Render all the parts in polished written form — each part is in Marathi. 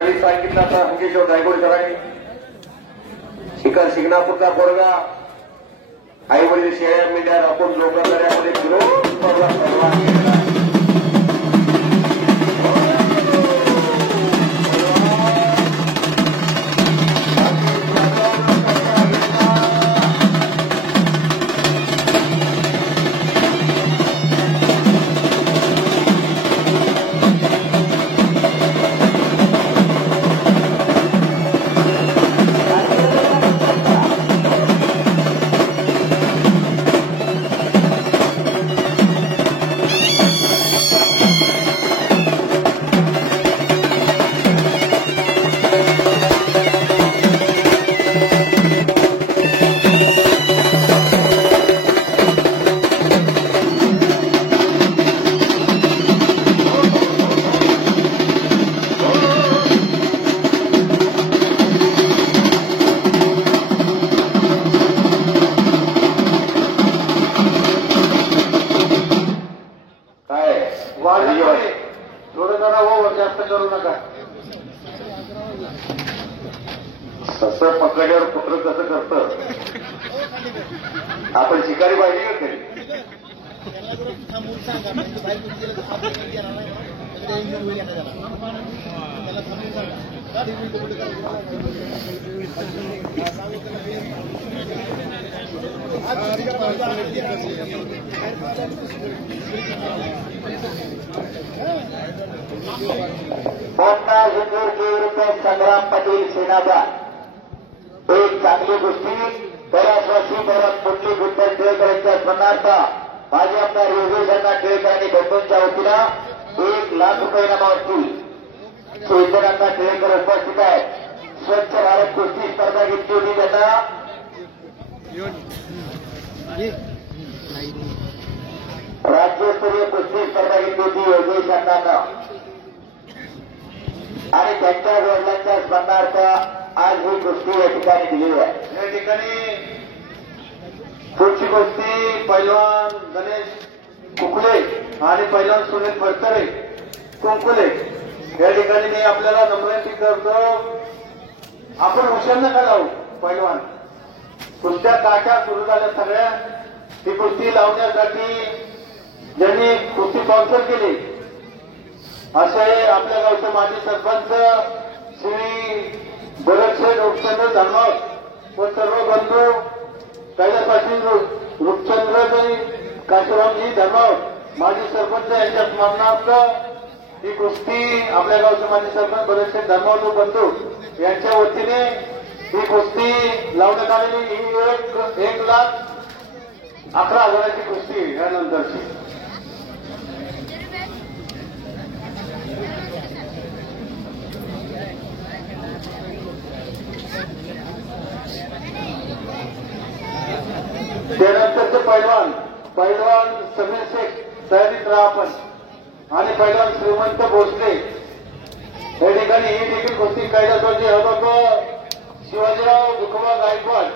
सांगितलं आता अंकेश्वर गायकवाड सरांनी शिकार शिंगणापूरचा पोरगा आई वडील शेळ्या मेंढ्या राखून लोकांमध्ये विरोध स्पर्धा सर्वांनी केला. थोडं जरा जास्त करू नका. तसं पकडल्यावर कुत्र कसं करतं आपण शिकारी पाहिजे का तरी. संग्राम पाटील सेनाबाद एक चांगली गोष्टी बऱ्याच वर्षी बऱ्याच मोठी गुंडन टिळकरांच्या स्मरणार्थ माजी आमदार योगेशांना टिळकरांनी बंधूंच्या वतीला 1,00,000 रुपये इनामावरती चैतन्यांना टिळकर उपस्थित आहेत. स्वच्छ भारत कुस्ती स्पर्धा घेतली होती त्यांना राज्यस्तरीय कुस्ती स्पर्धा घेतली होती योगेशांना आणि त्यांच्या वडिलांच्या स्मरणार्थ आज ही कुस्ती या ठिकाणी दिलेली आहे. या ठिकाणी पुढची कुस्ती पैलवान गणेश कुकले आणि पैलवान सुनील फडतरे कुंकुले या ठिकाणी मी आपल्याला नम्रती करतो. आपण हुशार नका लावू. पैलवान कुस्त्या काठ्या सुरू झाल्या सगळ्या. ती कुस्ती लावण्यासाठी ज्यांनी कुस्ती स्पॉन्सर केली असे आपल्या गावचे माजी सरपंच श्री भरतशेठ रूपचंद्र धर्मक व सर्व बंधू कैलासवासी रूपचंद्रजी काशीरामजी धर्मक माजी सरपंच यांच्या स्मरणार्थ ही कुस्ती आपल्या गावचे माजी सरपंच भरतशेठ धर्मक व बंधू यांच्या वतीने ही कुस्ती लावण्यात आलेली. ही 1,11,000ची कुस्ती यानंतरची. त्यानंतरचे पैलवान समीर शेख तयारीत राहा आपण आणि पैलवान श्रीमंत भोसले या ठिकाणी ही देखील कुस्ती कैलासवासी हळबक शिवाजीराव दुखबा गायकवाड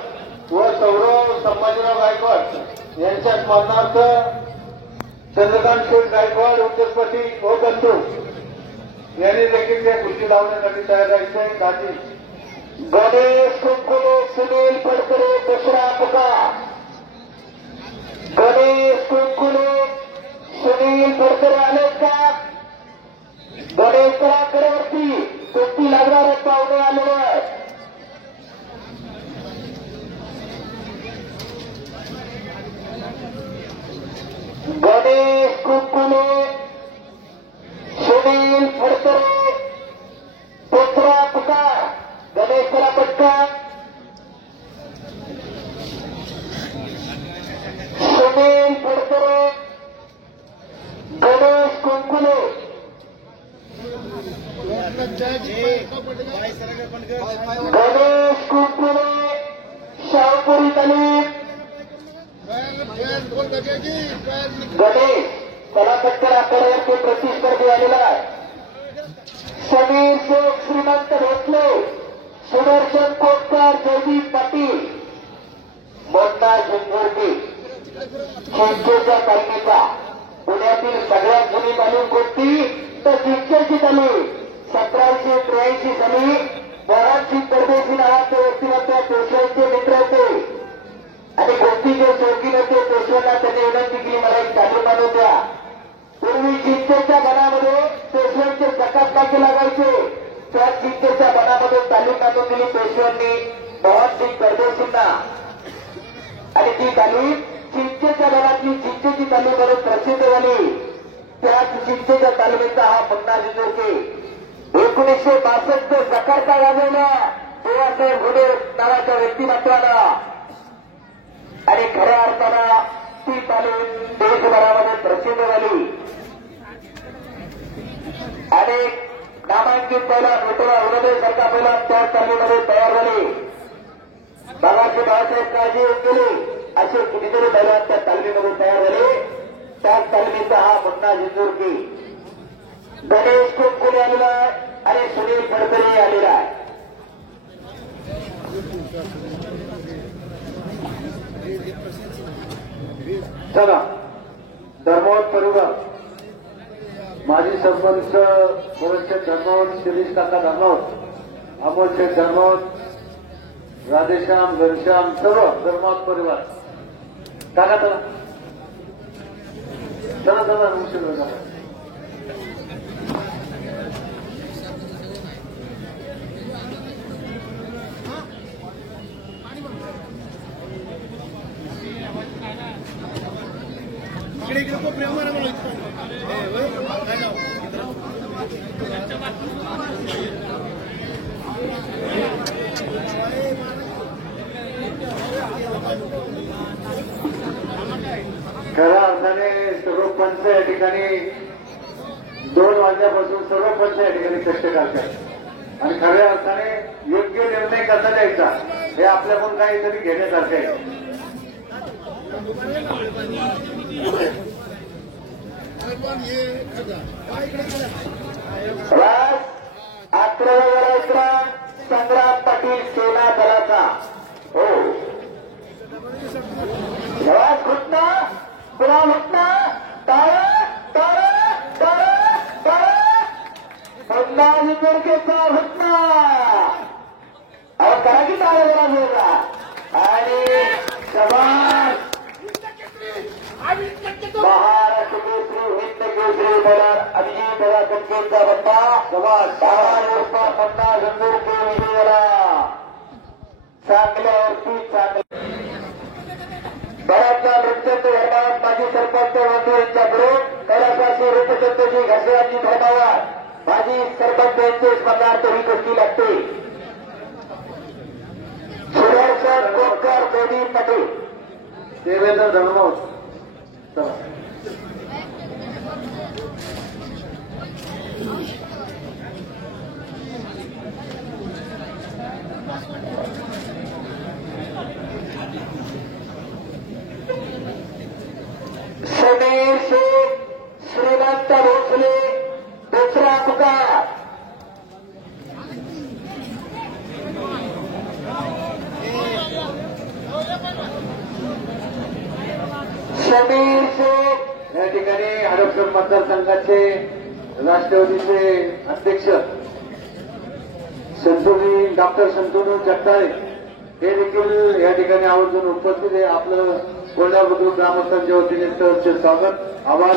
व सौरव संभाजीराव गायकवाड यांच्या स्मरणार्थ चंद्रकांत शेठ गायकवाड उद्योगपती व बंधू यांनी देखील त्या कुस्ती लावण्यासाठी तयार राहायचे. गाठी गणेश कुंकुले सुनील फडतरे दुसरा पुकार. गणेश कुंकुले सुनील फडतरे आले का? गणेश कलाकरवरती कुस्ती लागणारे पाहुणे आलेले आहेत. गणेश कुंकुले सुनील फडतरे दुसरा पुकार. गणेश कला पटका सुनील फडतरे गणेश कुंकुले गणेश कुंकुले शाहपुरी तालीम गणेश कलापट्टर आकारावरती प्रतिस्पर्धी आलेला आहे. समीर शेख श्रीमंत भोसले सुदर्शन कोटकर जयदीप पाटील मोठा झुंझुरकी चिंचेच्या तालमीचा पुण्यातील सगळ्यात जुनी तालीम कोणती तर चिंचेची तालीम 1783 पेशव्यांची झाली. मोहनसिंग परदेशी नावाचे व्यक्तिमत्व पेशव्यांचे मित्र होते आणि गोष्टीचे शौकीन होते. पेशव्यांना त्यांनी विनंती केली, मला एक तालीम आणून द्या. पूर्वी चिंतेच्या बनामध्ये पेशव्यांचे जकात लागायचे. त्या चिंतेच्या बनामध्ये तालीम आणून दिली पेशव्यांनी मोहनसिंग परदेशींना आणि ती तालीम चिंतेच्या बनातली चिंतेची तालीम म्हणून प्रसिद्ध झाली. त्याच चिंतेच्या तालमीचा हा मुन्ना जिंजोरके 1962 जकार्ता गाजवला देवासाहेब घुले नावाच्या व्यक्तिमत्वानं आणि खऱ्या अर्थानं ती तालीम देशभरामध्ये प्रसिद्ध झाली. अनेक नामांकित पहिला मोठा हृदयसारखा पहिला त्या तालीमध्ये तयार झाले. बाबाजी बाळासाहेब काळजी केले असे कितीतरी पहिला त्या तालमीमध्ये तयार झाले. त्याच तालमीचा हा मुन्ना जिंजोरके. गणेश कुंकुले आलेला आहे आणि सुनील फडतरे आलेला आहे. चला धर्मवत परिवार माजी सरपंच भरतशेठ धर्मवत, शिरीष काका धर्मवत, अमोल शेठ धर्मवत, राधेश्याम घनश्याम सर्व धर्मवत परिवार काका चला चला चला उशीर होता. खऱ्या अर्थाने सर्व पंच या ठिकाणी 2 वाजल्यापासून सर्व पंच या ठिकाणी कष्ट करतात आणि खऱ्या अर्थाने योग्य निर्णय कसा द्यायचा हे आपल्याकडून काहीतरी घेण्यासारखे आहे. संग्राम पाटील सेना दलाचा हो जवाब घुटना पुन्हा घुटना तारा तारा तारा तारा पुन्हा जिंजोरकेचा घुटना अहो करा की तारा जरा जोरला आणि समाज महाराष्ट्र केसरी हिंद केसरी बलर अभिजित दादा कटकेचा बंदा समाज महाराष्ट्र मुन्ना जिंजोरके विजयाला चांगल्यावरती चांगल्या बराचसा वृत्तचंद धर्मावाद माजी सरपंच बंधू यांचा ग्रुप कैलासवासी वृत्तचंदजी घासेवाची धर्मावाद माजी सरपंच यांचे स्मरणार्थ ही गोष्टी लागते. सुदर्शन कोटकर मोदी पटेल देवेंद्र धर्मवत चला समीर शेख श्रीमंत भोसले दुसरा पुकार. समीर शेख या ठिकाणी हडपसर मतदारसंघाचे राष्ट्रवादीचे अध्यक्ष डॉक्टर संतोनी जगदाळे हे देखील या ठिकाणी आवर्जून उपस्थित आहे. आपलं कोल्हापूर ग्रामस्थांच्या वतीने स्वागत आभार.